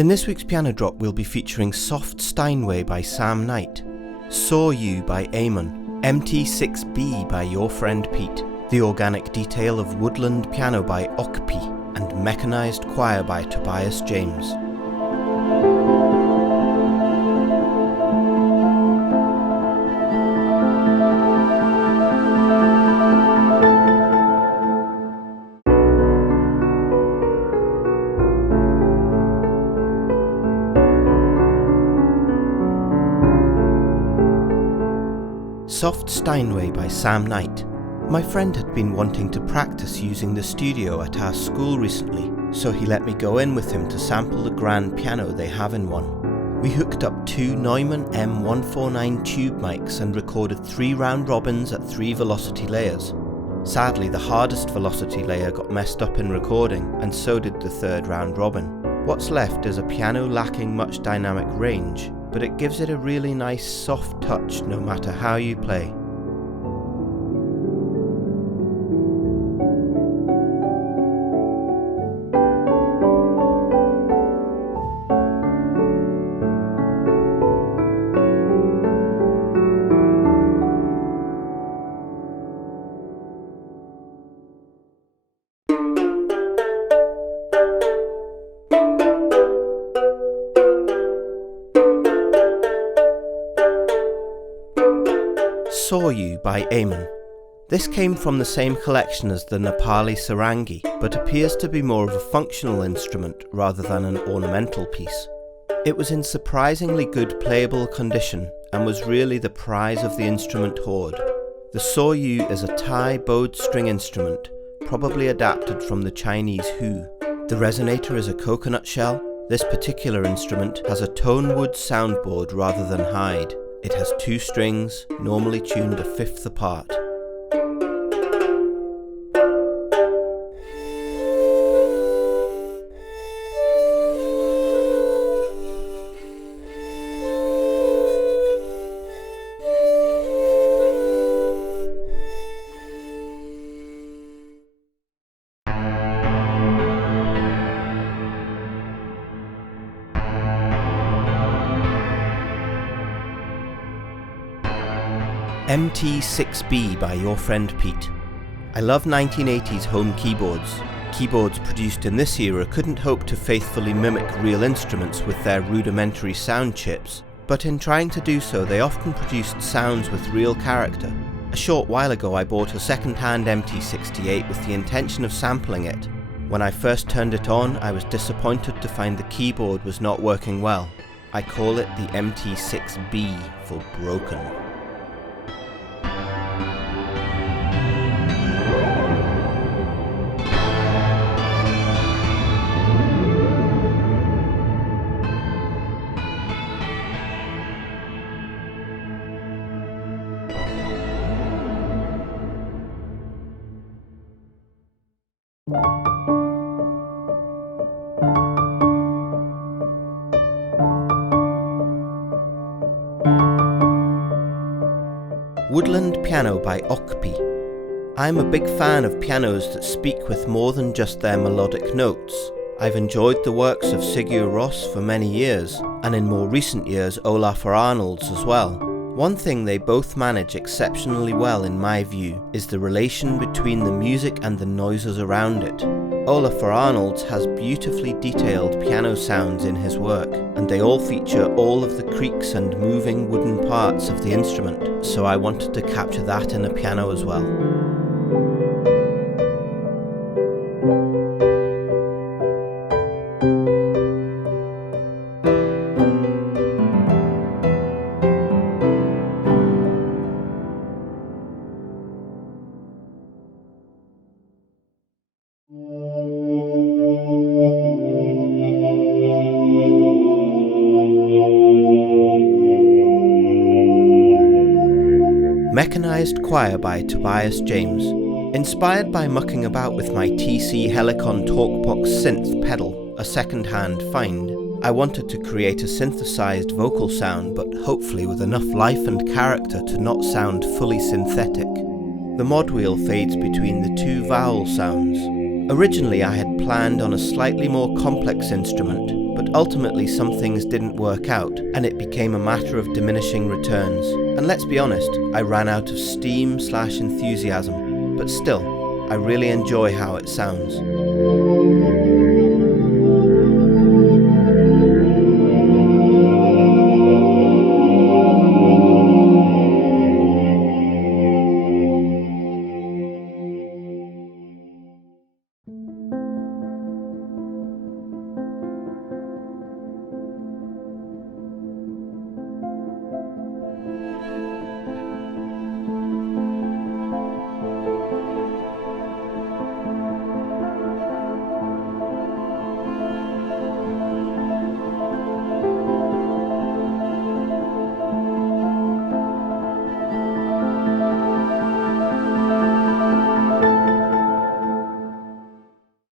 In this week's Piano Drop we'll be featuring Soft Steinway by Sam Knight, Saw You by Eamon, MT6B by Your Friend Pete, The Organic Detail of Woodland Piano by Okpi, and Mechanised Choir by Tobias James. Soft Steinway by Sam Knight. My friend had been wanting to practice using the studio at our school recently, so he let me go in with him to sample the grand piano they have in one. We hooked up two Neumann M149 tube mics and recorded 3 round robins at 3 velocity layers. Sadly, the hardest velocity layer got messed up in recording, and so did the 3rd round robin. What's left is a piano lacking much dynamic range, but it gives it a really nice soft touch no matter how you play. Saw You by Eamon. This came from the same collection as the Nepali sarangi, but appears to be more of a functional instrument rather than an ornamental piece. It was in surprisingly good playable condition and was really the prize of the instrument hoard. The Saw You is a Thai bowed string instrument, probably adapted from the Chinese hu. The resonator is a coconut shell. This particular instrument has a tonewood soundboard rather than hide. It has 2 strings, normally tuned a 1/5 apart. MT6B by Your Friend Pete. I love 1980s home keyboards. Keyboards produced in this era couldn't hope to faithfully mimic real instruments with their rudimentary sound chips, but in trying to do so they often produced sounds with real character. A short while ago I bought a second-hand MT68 with the intention of sampling it. When I first turned it on, I was disappointed to find the keyboard was not working well. I call it the MT6B for broken. Woodland Piano by Okpi. I'm a big fan of pianos that speak with more than just their melodic notes. I've enjoyed the works of Sigur Rós for many years, and in more recent years Olafur Arnalds as well. One thing they both manage exceptionally well in my view is the relation between the music and the noises around it. Olafur Arnalds has beautifully detailed piano sounds in his work, and they all feature all of the creaks and moving wooden parts of the instrument, so I wanted to capture that in a piano as well. Mechanised Choir by Tobias James. Inspired by mucking about with my TC Helicon Talkbox synth pedal, a second-hand find, I wanted to create a synthesized vocal sound, but hopefully with enough life and character to not sound fully synthetic. The mod wheel fades between the 2 vowel sounds. Originally I had planned on a slightly more complex instrument, but ultimately some things didn't work out, and it became a matter of diminishing returns. And let's be honest, I ran out of steam/enthusiasm, but still, I really enjoy how it sounds.